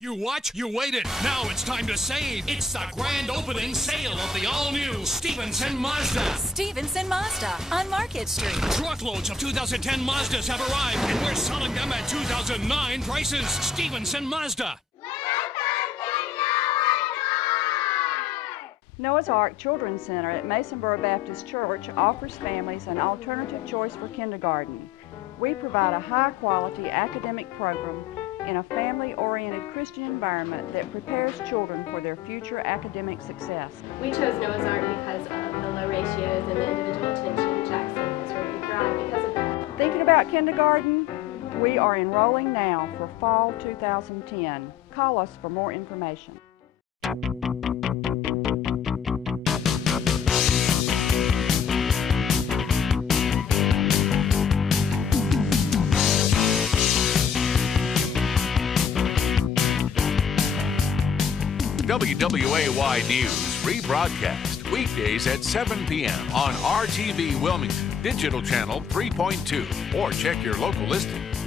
You watch, you waited. Now it's time to save. It's the grand opening sale of the all-new Stevenson Mazda. Stevenson Mazda on Market Street. Truckloads of 2010 Mazdas have arrived, and we're selling them at 2009 prices. Stevenson Mazda. Noah's Ark Children's Center at Masonboro Baptist Church offers families an alternative choice for kindergarten. We provide a high-quality academic program in a family-oriented Christian environment that prepares children for their future academic success. We chose Noah's Ark because of the low ratios and the individual attention. Jackson has really thrived because of that. Thinking about kindergarten? We are enrolling now for fall 2010. Call us for more information. WWAY News rebroadcast weekdays at 7 p.m. on RTV Wilmington, Digital Channel 3.2, or check your local listings.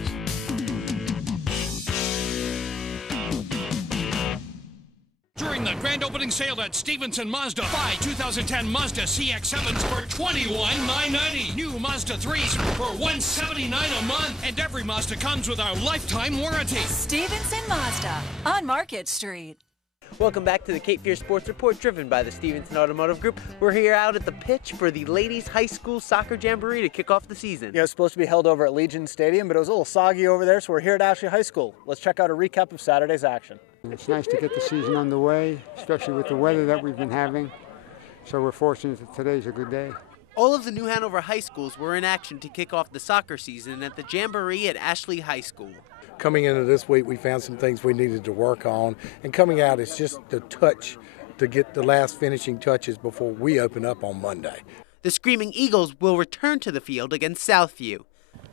During the grand opening sale at Stevenson Mazda, buy 2010 Mazda CX-7s for $21,990. New Mazda 3s for $179 a month. And every Mazda comes with our lifetime warranty. Stevenson Mazda on Market Street. Welcome back to the Cape Fear Sports Report, driven by the Stevenson Automotive Group. We're here out at the pitch for the Ladies High School Soccer Jamboree to kick off the season. Yeah, it's supposed to be held over at Legion Stadium, but it was a little soggy over there, so we're here at Ashley High School. Let's check out a recap of Saturday's action. It's nice to get the season underway, especially with the weather that we've been having. So we're fortunate that today's a good day. All of the New Hanover high schools were in action to kick off the soccer season at the Jamboree at Ashley High School. Coming into this week, we found some things we needed to work on, and coming out, it's just the touch to get the last finishing touches before we open up on Monday. The Screaming Eagles will return to the field against Southview.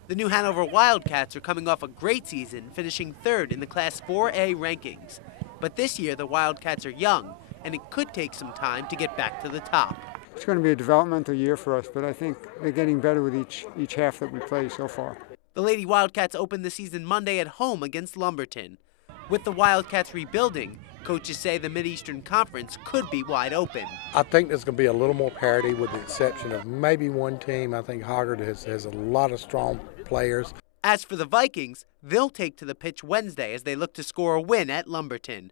The New Hanover Wildcats are coming off a great season, finishing third in the Class 4A rankings. But this year, the Wildcats are young, and it could take some time to get back to the top. It's going to be a developmental year for us, but I think they're getting better with each half that we play so far. The Lady Wildcats opened the season Monday at home against Lumberton. With the Wildcats rebuilding, coaches say the Mid-Eastern Conference could be wide open. I think there's going to be a little more parity with the exception of maybe one team. I think Hoggard has a lot of strong players. As for the Vikings, they'll take to the pitch Wednesday as they look to score a win at Lumberton.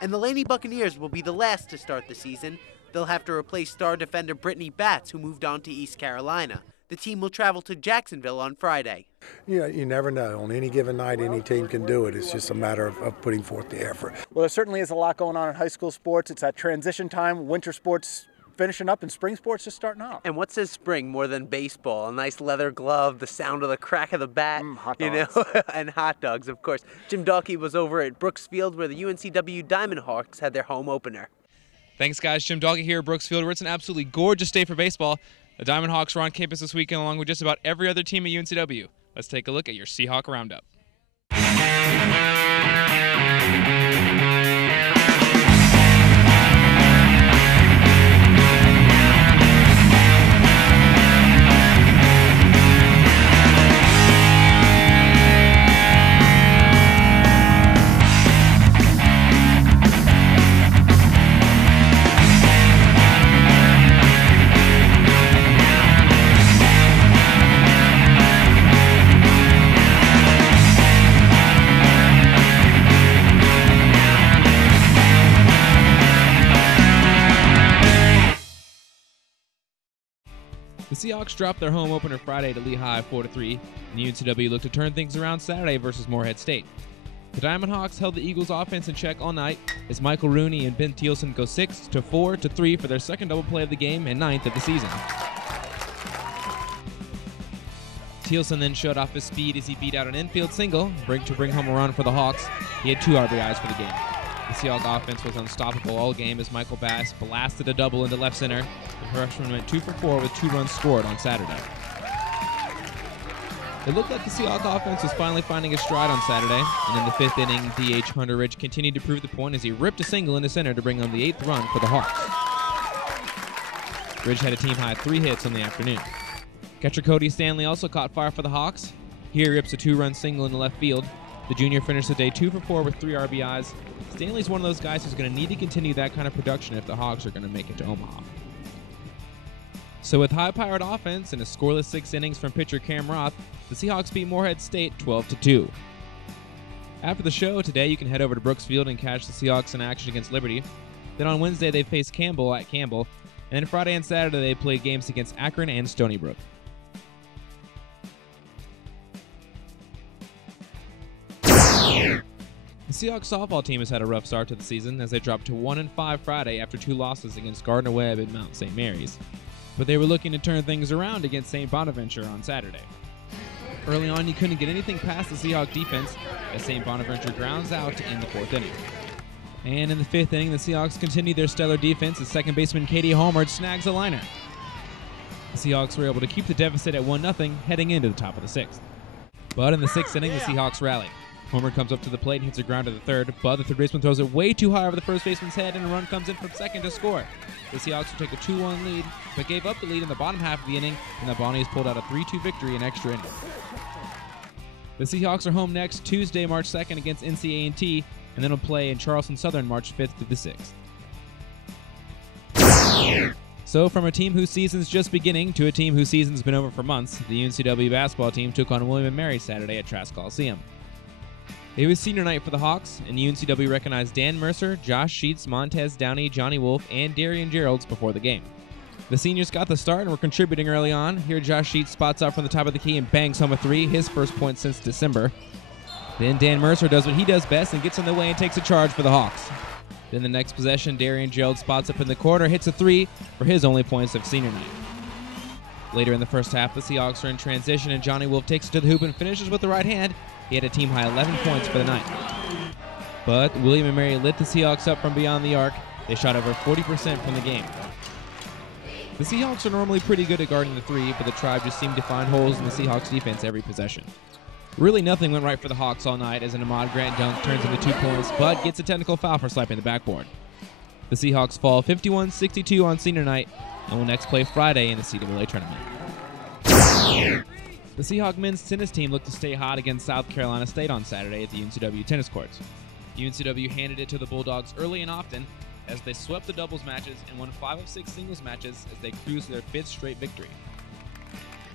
And the Lady Buccaneers will be the last to start the season. They'll have to replace star defender Brittany Batts, who moved on to East Carolina. The team will travel to Jacksonville on Friday. You never know. On any given night, any team can do it. It's just a matter of putting forth the effort. Well, there certainly is a lot going on in high school sports. It's that transition time, winter sports finishing up and spring sports just starting out. And what says spring more than baseball? A nice leather glove, the sound of the crack of the bat, hot dogs. And hot dogs, of course. Jim Dalkey was over at Brooks Field where the UNCW Diamond Hawks had their home opener. Thanks, guys. Jim Dalkey here at Brooks Field, where it's an absolutely gorgeous day for baseball. The Diamond Hawks are on campus this weekend along with just about every other team at UNCW. Let's take a look at your Seahawk Roundup. The Seahawks dropped their home opener Friday to Lehigh 4-3, and UNCW looked to turn things around Saturday versus Morehead State. The Diamond Hawks held the Eagles' offense in check all night as Michael Rooney and Ben Thielsen go 6-4-3 for their second double play of the game and 9th of the season. Thielsen then showed off his speed as he beat out an infield single to bring home a run for the Hawks. He had 2 RBIs for the game. The Seahawks offense was unstoppable all game as Michael Bass blasted a double into left center. The freshman went 2 for 4 with 2 runs scored on Saturday. It looked like the Seahawks offense was finally finding a stride on Saturday, and in the 5th inning, DH Hunter Ridge continued to prove the point as he ripped a single into center to bring home the 8th run for the Hawks. Ridge had a team-high 3 hits on the afternoon. Catcher Cody Stanley also caught fire for the Hawks. Here he rips a 2-run single in the left field. The junior finished the day 2 for 4 with 3 RBIs. Stanley's one of those guys who's going to need to continue that kind of production if the Hawks are going to make it to Omaha. So with high-powered offense and a scoreless 6 innings from pitcher Cam Roth, the Seahawks beat Morehead State 12-2. After the show today, you can head over to Brooks Field and catch the Seahawks in action against Liberty. Then on Wednesday, they face Campbell at Campbell. And then Friday and Saturday, they play games against Akron and Stony Brook. The Seahawks softball team has had a rough start to the season as they dropped to 1-5 Friday after 2 losses against Gardner Webb and Mount St. Mary's. But they were looking to turn things around against St. Bonaventure on Saturday. Early on, you couldn't get anything past the Seahawks defense as St. Bonaventure grounds out in the 4th inning. And in the 5th inning, the Seahawks continued their stellar defense as second baseman Katie Homer snags a liner. The Seahawks were able to keep the deficit at 1-0 heading into the top of the 6th. But in the 6th inning, the Seahawks rallied. Homer comes up to the plate and hits a ground to the 3rd, but the 3rd baseman throws it way too high over the first baseman's head and a run comes in from second to score. The Seahawks will take a 2-1 lead, but gave up the lead in the bottom half of the inning, and the Bonnies pulled out a 3-2 victory in extra innings. The Seahawks are home next Tuesday, March 2nd against NC A&T, and then will play in Charleston Southern March 5th through the 6th. So from a team whose season's just beginning to a team whose season's been over for months, the UNCW basketball team took on William & Mary Saturday at Trask Coliseum. It was senior night for the Hawks, and UNCW recognized Dan Mercer, Josh Sheets, Montez Downey, Johnny Wolf, and Darian Geralds before the game. The seniors got the start and were contributing early on. Here Josh Sheets spots up from the top of the key and bangs home a 3, his first point since December. Then Dan Mercer does what he does best and gets in the way and takes a charge for the Hawks. Then the next possession, Darian Gerald spots up in the corner, hits a 3 for his only points of senior night. Later in the first half, the Seahawks are in transition and Johnny Wolf takes it to the hoop and finishes with the right hand. He had a team-high 11 points for the night. But William & Mary lit the Seahawks up from beyond the arc. They shot over 40% from the game. The Seahawks are normally pretty good at guarding the 3, but the Tribe just seemed to find holes in the Seahawks defense every possession. Really nothing went right for the Hawks all night as an Ahmad Grant dunk turns into 2 points, but gets a technical foul for swiping the backboard. The Seahawks fall 51-62 on senior night and will next play Friday in the CAA tournament. The Seahawk men's tennis team looked to stay hot against South Carolina State on Saturday at the UNCW tennis courts. UNCW handed it to the Bulldogs early and often as they swept the doubles matches and won 5 of 6 singles matches as they cruised to their 5th straight victory.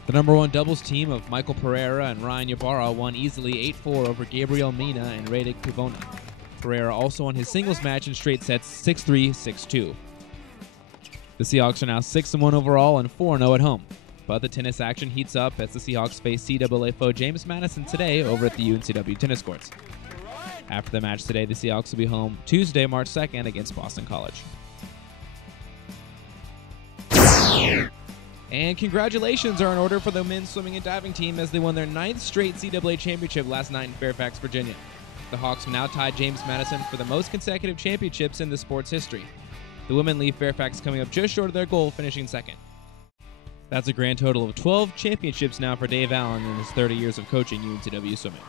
The number 1 doubles team of Michael Pereira and Ryan Ybarra won easily 8-4 over Gabriel Mina and Radek Pivona. Pereira also won his singles match in straight sets 6-3, 6-2. The Seahawks are now 6-1 overall and 4-0 at home. But the tennis action heats up as the Seahawks face CAA foe James Madison today over at the UNCW tennis courts. After the match today, the Seahawks will be home Tuesday, March 2nd against Boston College. And congratulations are in order for the men's swimming and diving team as they won their 9th straight CAA championship last night in Fairfax, Virginia. The Hawks have now tied James Madison for the most consecutive championships in the sport's history. The women leave Fairfax coming up just short of their goal, finishing 2nd. That's a grand total of 12 championships now for Dave Allen in his 30 years of coaching UNCW swimming.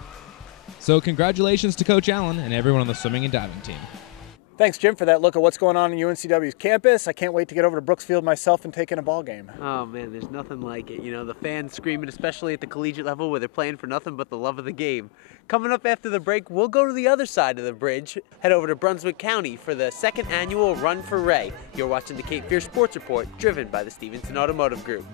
So congratulations to Coach Allen and everyone on the swimming and diving team. Thanks, Jim, for that look at what's going on in UNCW's campus. I can't wait to get over to Brooks Field myself and take in a ball game. Oh, man, there's nothing like it. You know, the fans screaming, especially at the collegiate level where they're playing for nothing but the love of the game. Coming up after the break, we'll go to the other side of the bridge, head over to Brunswick County for the 2nd annual Run for Ray. You're watching the Cape Fear Sports Report, driven by the Stevenson Automotive Group.